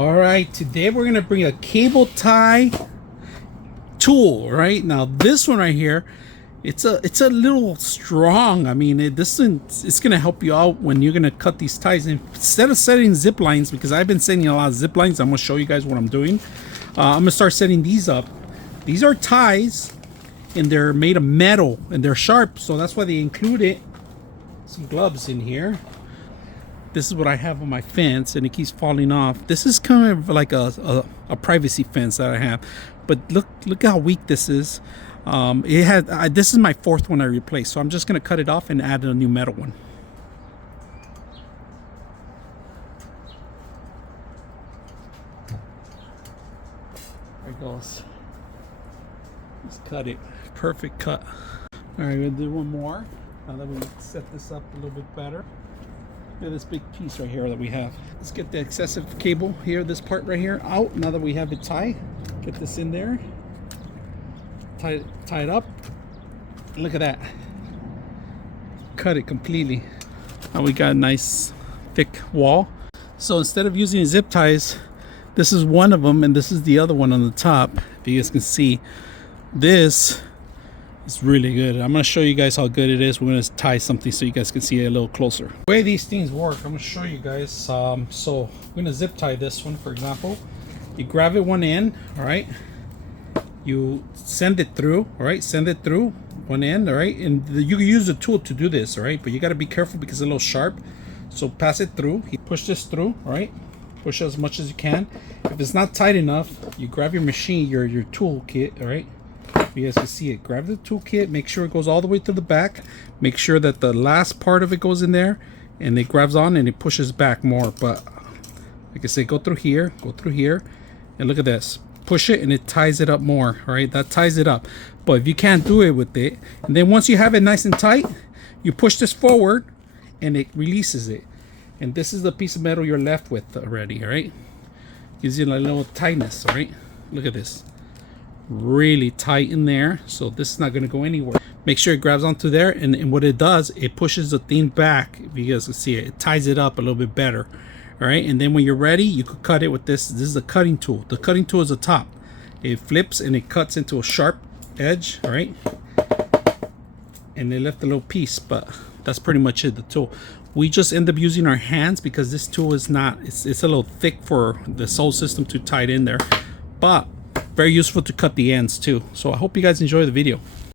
All right, today we're gonna bring a cable tie tool. Right now, this one right here, it's a little strong. I mean, it's gonna help you out when you're gonna cut these ties. And instead of setting zip lines, because I've been setting a lot of zip lines, I'm gonna show you guys what I'm doing. I'm gonna start setting these up. These are ties, and they're made of metal, and they're sharp, so that's why they included some gloves in here. This is what I have on my fence, and it keeps falling off. This is kind of like a privacy fence that I have, but look how weak this is. This is my fourth one I replaced, so I'm just gonna cut it off and add a new metal one. There it goes. Let's cut it. Perfect cut. All right, we're gonna do one more. Now that we set this up a little bit better. Look at this big piece right here that we have. Let's get the excessive cable here, this part right here, out. Now that we have it tied, get this in there. Tie it up. Look at that. Cut it completely. Now we got a nice thick wall. So instead of using zip ties, this is one of them, and this is the other one on the top. If you guys can see, this is really good. I'm going to show you guys how good it is. We're going to tie something so you guys can see it a little closer. The way these things work, I'm going to show you guys. So we're going to zip tie this one, for example. You grab it one end, all right? You send it through, all right? Send it through one end, all right? And you can use a tool to do this, all right? But you got to be careful because it's a little sharp. So pass it through. You push this through, all right? Push as much as you can. If it's not tight enough, you grab your machine, your tool kit, all right? You guys can see it. Grab the toolkit, make sure it goes all the way to the back, make sure that the last part of it goes in there, and it grabs on and it pushes back more. But like I say, go through here, and look at this. Push it and it ties it up more. All right, that ties it up. But if you can't do it with it, and then once you have it nice and tight, you push this forward and it releases it. And this is the piece of metal you're left with already. All right, gives you a little tightness. All right, look at this. Really tight in there, so this is not going to go anywhere. Make sure it grabs onto there, and what it does, it pushes the thing back. If you guys can see it, it ties it up a little bit better. All right, and then when you're ready, you could cut it with this. This is a cutting tool. The cutting tool is the top. It flips and it cuts into a sharp edge. All right, and they left a little piece, but that's pretty much it. The tool. We just end up using our hands because this tool is not. It's a little thick for the sole system to tie it in there, but very useful to cut the ends too. So I hope you guys enjoy the video.